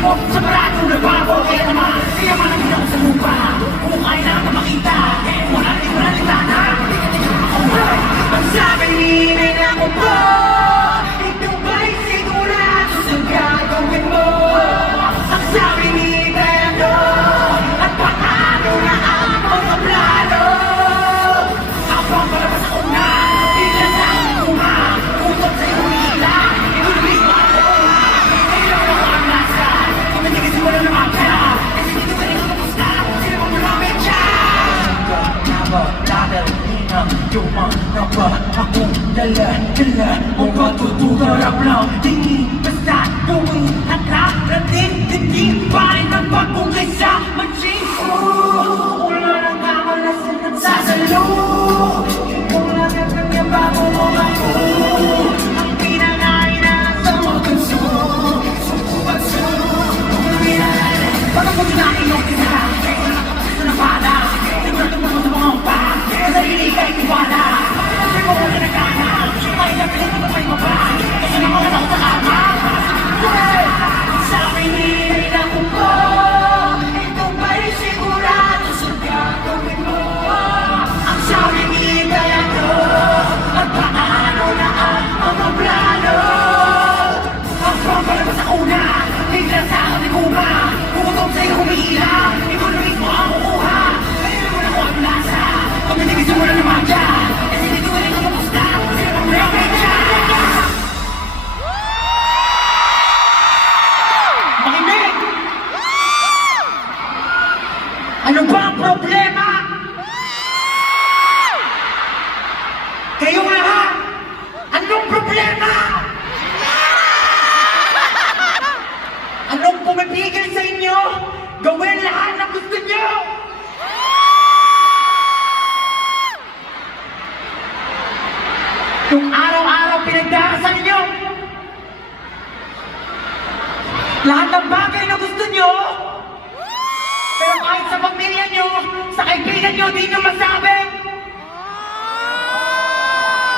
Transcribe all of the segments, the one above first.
mo sa maraming nagbago. Kaya naman ang ginawa sa lupa. Kung kaya na ka makita, wala rin tana. Ang sabi ni Nena ko po, ikaw ba'y sigurado sa gagawin mo? Ang sabi ni Nena, at paano na ang mga plano? Ako ang palabas ako na, hindi sa aking kuma. Utot sa'yo humila, ikulimig mo ako. Ilaw na ko ang nasa, kumitigis mo na naman ka. Kasi dito ka rin tapos na, sila mong lumamit siya. Never dadalinang na ba akong dala o matutugarap lang. Hindi basta gawin at nakarating. Hindi pa rin ang pagkungay sa manching. Wala nang kakalasin at sasalo. Ikaw lang ang kanya bago mo ako. Ang pinangain na sa mga kanso. Sukubatso. Baka mo tinakin yung isa. Wala ka pa sa nabala. Sigurado mo sa mga umpa. Sa sarili ka'y tiwala. Kasi mo wala na gana. Ay napilit mo kayo ba? Kasi nakulat ako sa kama. Sabi ni Nena ko po, ikaw ba'y sigurado sa gagawin mo? Ang sabi ni Nena ko, at paano na ang mga plano? Ako ang palabas sa una, bigla sa akin ni Kuma. Kukutom sa'yo humihila, ikulimig mo ang kukuha. Kaya mo na ko ang lasa, pagkatigis mo na naman dyan. Kasi dito ka rin kapapos na, sila ang ramay dyan. Makinig! Ano ba ang problema? Kayong lahat! Anong problema? Anong pumipigil sa inyo? Gawin lahat ng gusto nyo! Yung araw-araw pinagdarasal nyo! Lahat ng bagay na gusto nyo! Pero kahit sa pamilya nyo, sa kaibigan nyo, di nyo masabi!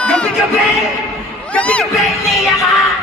Gabi-gabi! Gabi-gabi, iniiyak ka!